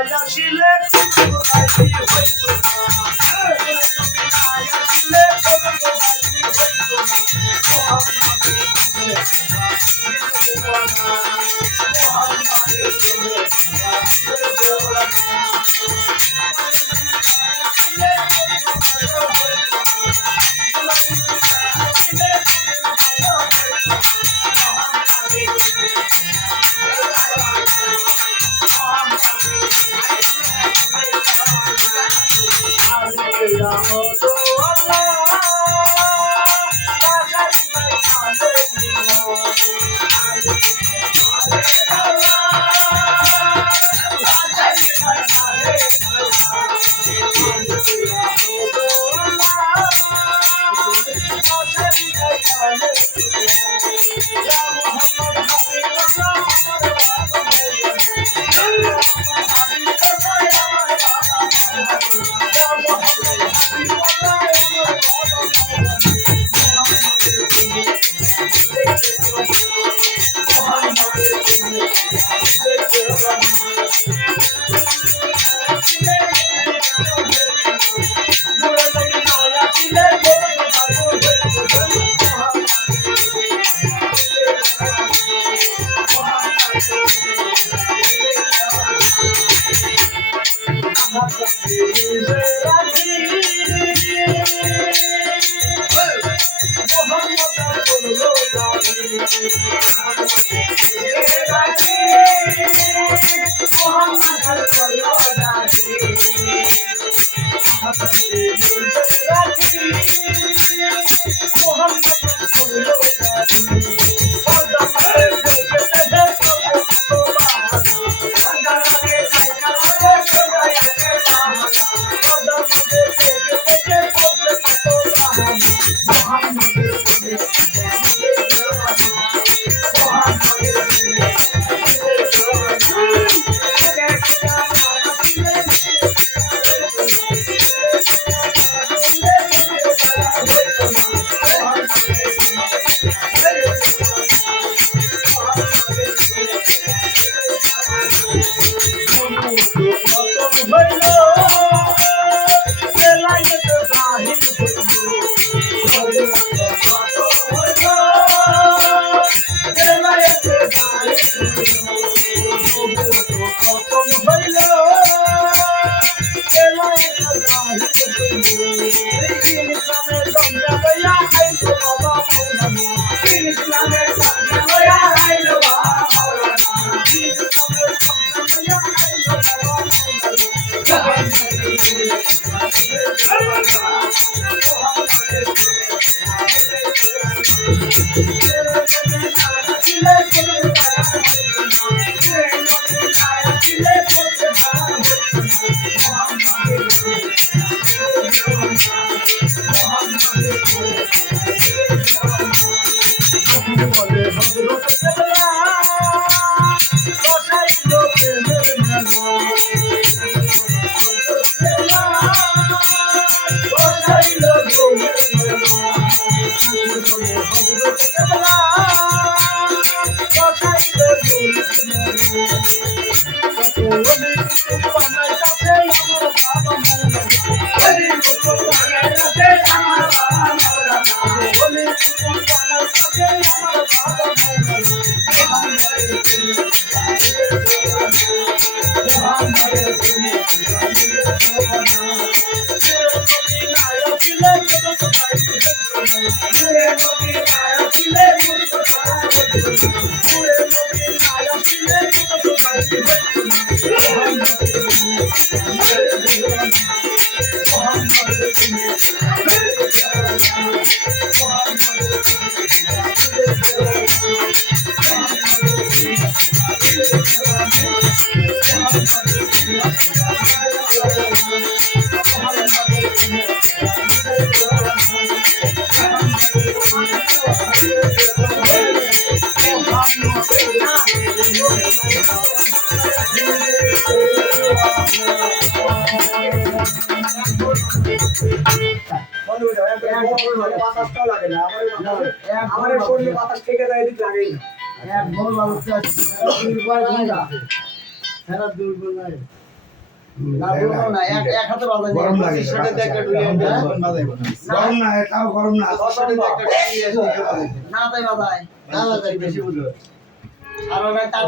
আসিলে কোনো গাইতে হইতো না নবী না আসিলে কোনো গাইতে হইতো না মোহাম্মদের প্রেমে মোহাম্মদের প্রেমে আমার শরীরে বাতাস থেকে যায় এদিক লাগেই না এক বড় ব্যবস্থা দুর্বল লাগে। না বলবো না, এক হাতে বাজাই গরম লাগে। সেটা দেখে ঢুলে গরম না, এটাও গরম না। না তাই বাজাই বেশি বুঝো আর ওরা তার